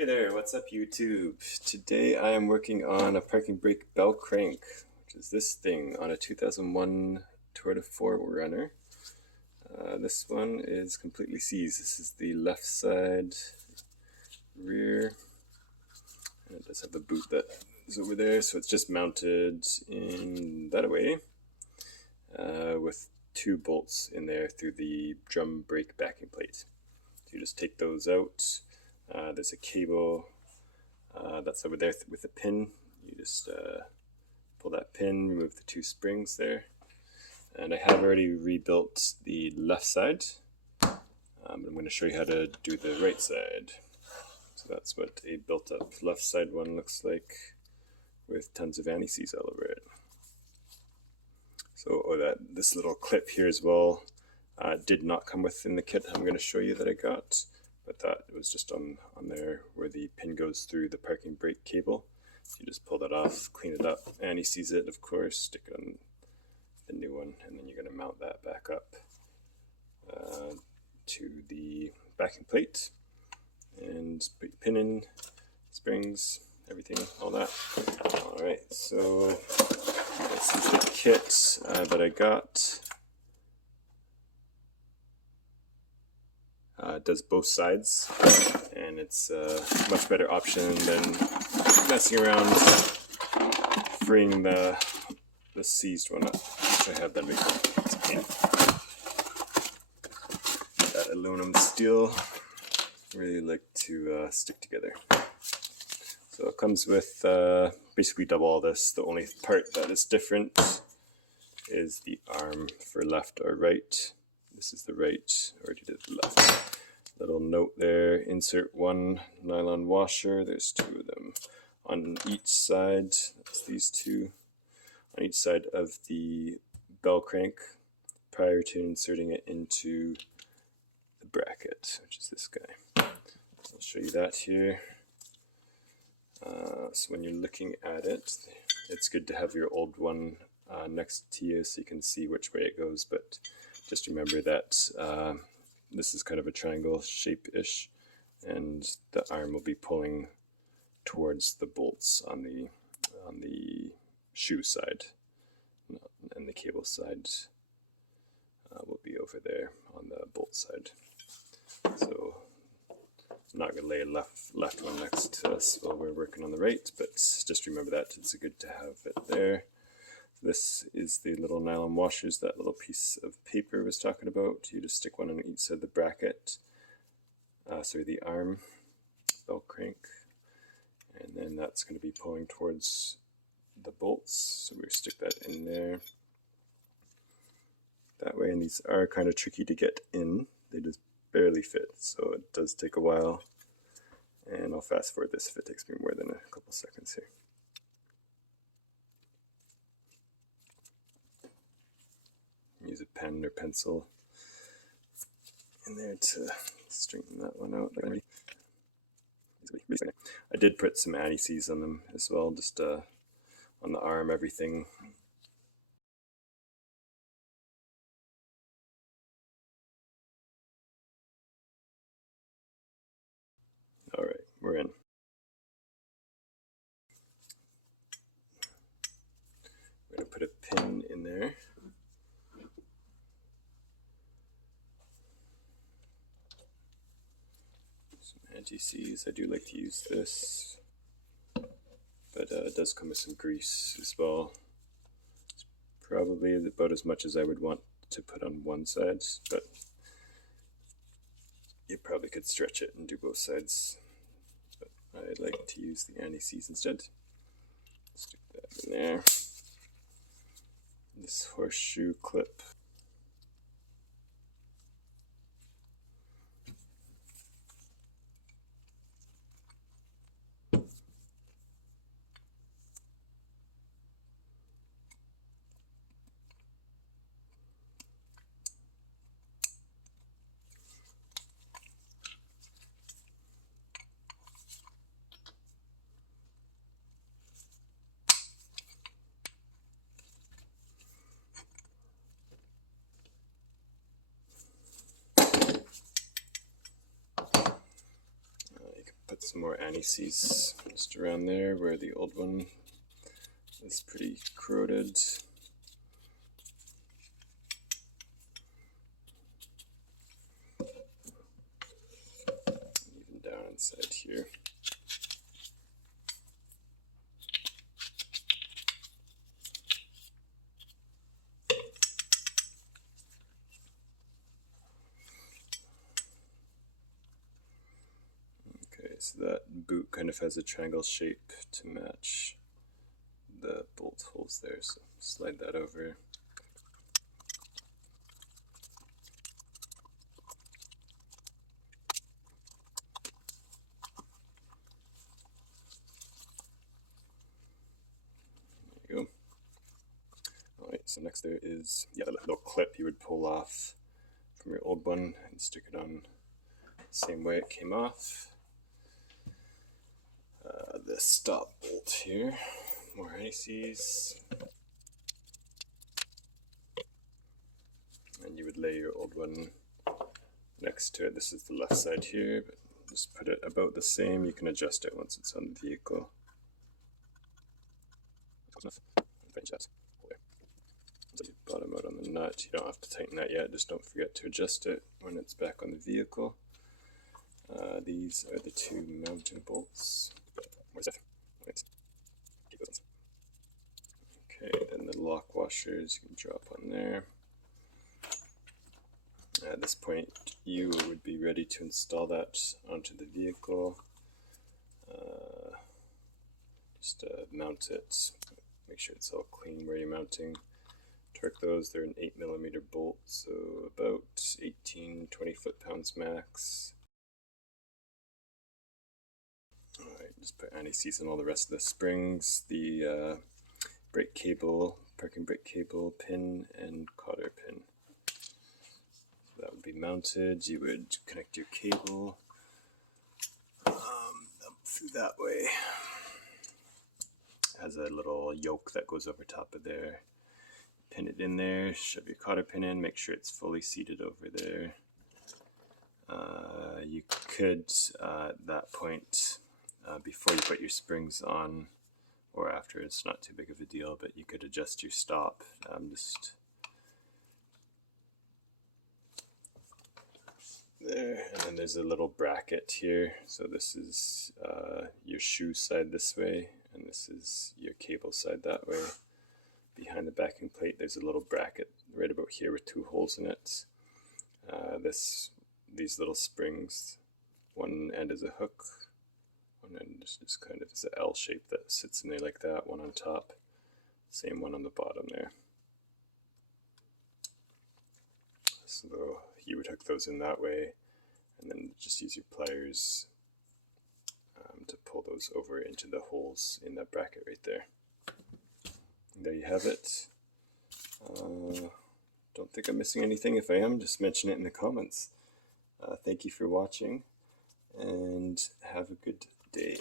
Hey there, what's up YouTube? Today I am working on a parking brake bell crank, which is this thing on a 2001 Toyota 4Runner. This one is completely seized. This is the left side rear, and it does have the boot that is over there, so it's just mounted in that way with two bolts in there through the drum brake backing plate. So you just take those out. There's a cable that's over there with a pin. You just pull that pin, remove the two springs there. And I have already rebuilt the left side. I'm going to show you how to do the right side. So that's what a built up left side one looks like with tons of anti-seize all over it. So this little clip here as well did not come within the kit I'm going to show you that I got. But that it was just on there where the pin goes through the parking brake cable. So you just pull that off, clean it up, anti-seize it, of course, stick it on the new one, and then you're going to mount that back up to the backing plate and put your pin in, springs, everything, all that. Alright, so this is the kit that I got. It does both sides, and it's a much better option than messing around freeing the seized one up, which I have done before. It's a pain. That aluminum steel really like to stick together. So it comes with basically double all this. The only part that is different is the arm for left or right. This is the right, I already did the left. Little note there, insert one nylon washer. There's two of them on each side. That's these two on each side of the bell crank prior to inserting it into the bracket, which is this guy. I'll show you that here. So when you're looking at it, it's good to have your old one next to you so you can see which way it goes, but just remember that this is kind of a triangle shape-ish, and the arm will be pulling towards the bolts on the shoe side, and the cable side will be over there on the bolt side. So I'm not going to lay a left one next to us while we're working on the right, but just remember that it's good to have it there. This is the little nylon washers, that little piece of paper I was talking about. You just stick one on each side of the bracket, the arm, bell crank, and then that's going to be pulling towards the bolts. So we stick that in there that way, and these are kind of tricky to get in. They just barely fit, so it does take a while. And I'll fast forward this if it takes me more than a couple seconds here. Use a pen or pencil in there to straighten that one out. I did put some anti-seize on them as well, just on the arm, everything. Alright, we're in. We're going to put a pin in there. Anti-seize, I do like to use this, but it does come with some grease as well. It's probably about as much as I would want to put on one side, but you probably could stretch it and do both sides. But I like to use the anti-seize instead. Stick that in there. This horseshoe clip. put some more anise just around there where the old one is pretty corroded. Even down inside here. So that boot kind of has a triangle shape to match the bolt holes there, so slide that over. There you go. Alright, so next there is the little clip you would pull off from your old one and stick it on the same way it came off. The stop bolt here, more anise, and you would lay your old one next to it. This is the left side here, but just put it about the same. You can adjust it once it's on the vehicle. Enough. Finish that. There. So you bottom out on the nut. You don't have to tighten that yet. Just don't forget to adjust it when it's back on the vehicle. These are the two mounting bolts. Where's that? Wait. Keep those on. Okay, then the lock washers you can drop on there. At this point, you would be ready to install that onto the vehicle. Just mount it. Make sure it's all clean where you're mounting. Torque those. They're an 8mm bolt, so about 18-20 foot-pounds max. Alright, just put anti-seize on all the rest of the springs, the brake cable, parking brake cable pin, and cotter pin. So that would be mounted. You would connect your cable up through that way. It has a little yoke that goes over top of there. Pin it in there, shove your cotter pin in, make sure it's fully seated over there. You could, at that point, before you put your springs on, or after, it's not too big of a deal, but you could adjust your stop. Just there, and then there's a little bracket here. So this is your shoe side this way, and this is your cable side that way. Behind the backing plate, there's a little bracket right about here with two holes in it. These little springs, one end is a hook, one end is just kind of is an L shape that sits in there like that, one on top, same one on the bottom there. So you would hook those in that way, and then just use your pliers to pull those over into the holes in that bracket right there. And there you have it. Don't think I'm missing anything. If I am, just mention it in the comments. Thank you for watching, and have a good day.